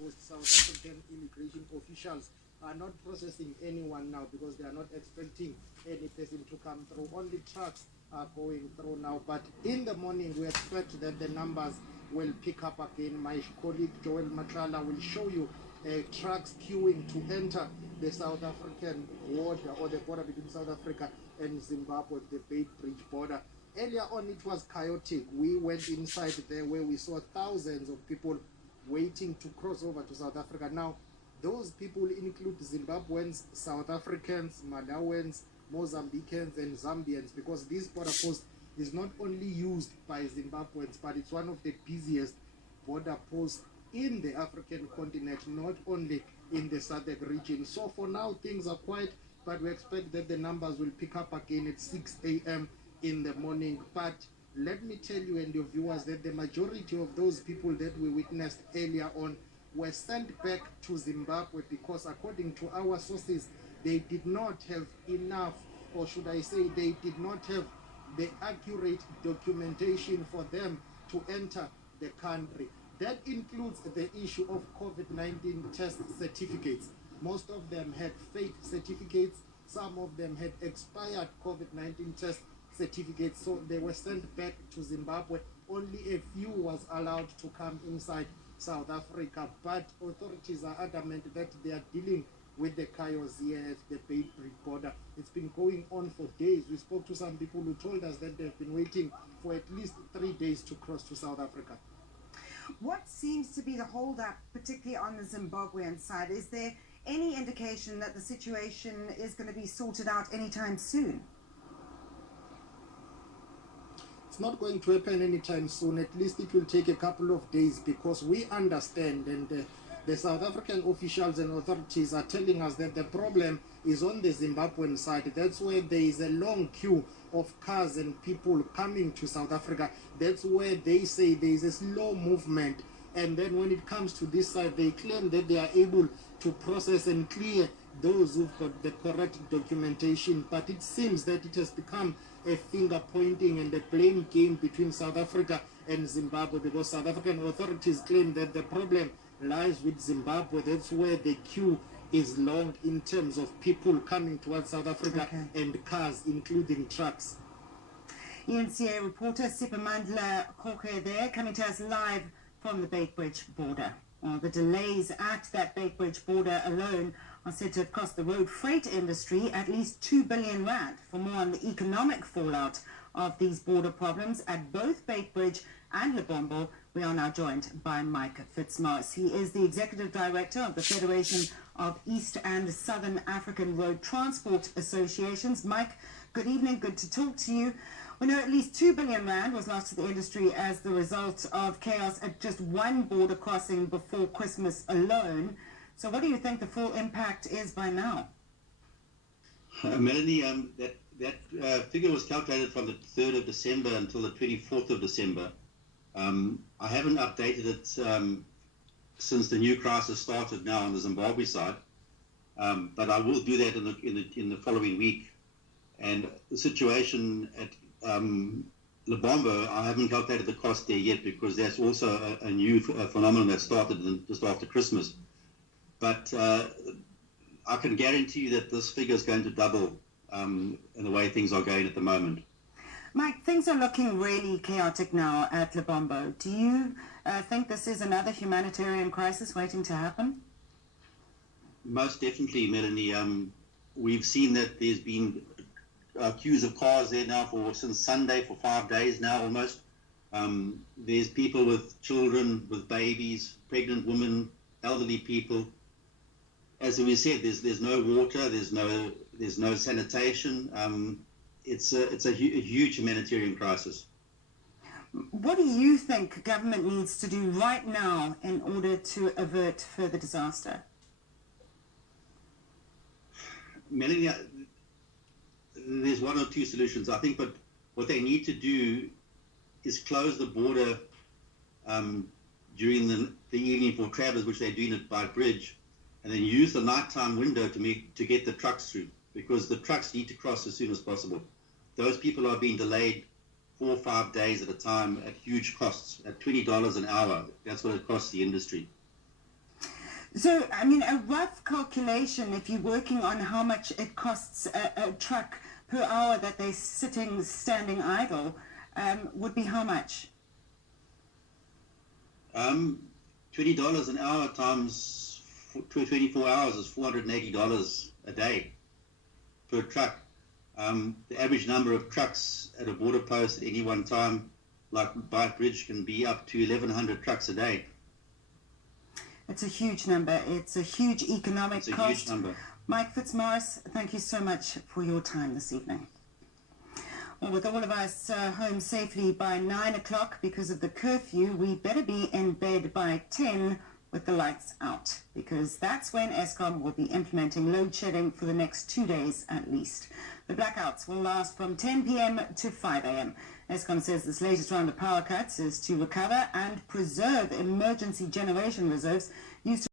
Post, South African immigration officials are not processing anyone now because they are not expecting any person to come through. Only trucks are going through now. But in the morning, we expect that the numbers will pick up again. My colleague Joel Matlala will show you trucks queuing to enter the South African border, or the border between South Africa and Zimbabwe, the Beitbridge border. Earlier on, it was chaotic. We went inside there where we saw thousands of people waiting to cross over to South Africa. Now, those people include Zimbabweans, South Africans, Malawians, Mozambicans, and Zambians, because this border post is not only used by Zimbabweans, but it's one of the busiest border posts in the African continent, not only in the SADC region. So for now, things are quiet, but we expect that the numbers will pick up again at 6 a.m. in the morning. But let me tell you and your viewers that the majority of those people that we witnessed earlier on were sent back to Zimbabwe because, according to our sources, they did not have enough, or should I say, they did not have the accurate documentation for them to enter the country. That includes the issue of COVID-19 test certificates. Most of them had fake certificates. Some of them had expired COVID-19 test certificates, so they were sent back to Zimbabwe. Only a few was allowed to come inside South Africa, but authorities are adamant that they are dealing with the chaos here at the Beitbridge border. It's been going on for days. We spoke to some people who told us that they've been waiting for at least 3 days to cross to South Africa. What seems to be the holdup, particularly on the Zimbabwean side? Is there any indication that the situation is going to be sorted out anytime soon? It's not going to happen anytime soon. At least it will take a couple of days, because we understand, and the South African officials and authorities are telling us that the problem is on the Zimbabwean side. That's where there is a long queue of cars and people coming to South Africa. That's where they say there is a slow movement. And then when it comes to this side, they claim that they are able to process and clear those who've got the correct documentation. But it seems that it has become a finger pointing and a blame game between South Africa and Zimbabwe, because South African authorities claim that the problem lies with Zimbabwe. That's where the queue is long in terms of people coming towards South Africa, and cars, including trucks. ENCA reporter Sipamandla Koke there, coming to us live from the Beitbridge border. The delays at that Beitbridge border alone are said to have cost the road freight industry at least 2 billion rand. For more on the economic fallout of these border problems at both Beitbridge and Lebombo, we are now joined by Mike Fitzmaurice. He is the Executive Director of the Federation of East and Southern African Road Transport Associations. Mike, good evening, good to talk to you. We know at least 2 billion rand was lost to the industry as the result of chaos at just one border crossing before Christmas alone. So what do you think the full impact is by now? Melanie, that figure was calculated from the 3rd of December until the 24th of December. I haven't updated it since the new crisis started now on the Zimbabwe side, but I will do that in the following week. And the situation at Lebombo, I haven't calculated the cost there yet, because that's also a new phenomenon that started just after Christmas. But I can guarantee you that this figure is going to double in the way things are going at the moment. Mike, things are looking really chaotic now at Lebombo. Do you think this is another humanitarian crisis waiting to happen? Most definitely, Melanie. We've seen that there's been queues of cars there now since Sunday for 5 days now almost. There's people with children, with babies, pregnant women, elderly people. As we said, there's no water, there's no sanitation. It's a huge humanitarian crisis. What do you think government needs to do right now in order to avert further disaster? Melanie, there's one or two solutions. I think, but what they need to do is close the border during the evening for travelers, which they're doing at Beitbridge, and then use the nighttime window to get the trucks through, because the trucks need to cross as soon as possible. Those people are being delayed 4 or 5 days at a time at huge costs, at $20 an hour. That's what it costs the industry. So, I mean, a rough calculation, if you're working on how much it costs a truck per hour that they're standing idle, would be how much? $20 an hour times 24 hours is $480 a day per truck. The average number of trucks at a border post at any one time, like Beitbridge, can be up to 1,100 trucks a day. It's a huge number. It's a huge economic cost. It's a huge number. Mike Fitzmaurice, thank you so much for your time this evening. Well, with all of us home safely by 9 o'clock because of the curfew, we better be in bed by 10 with the lights out, because that's when Eskom will be implementing load shedding for the next 2 days at least. The blackouts will last from 10 p.m. to 5 a.m. Eskom says this latest round of power cuts is to recover and preserve emergency generation reserves used to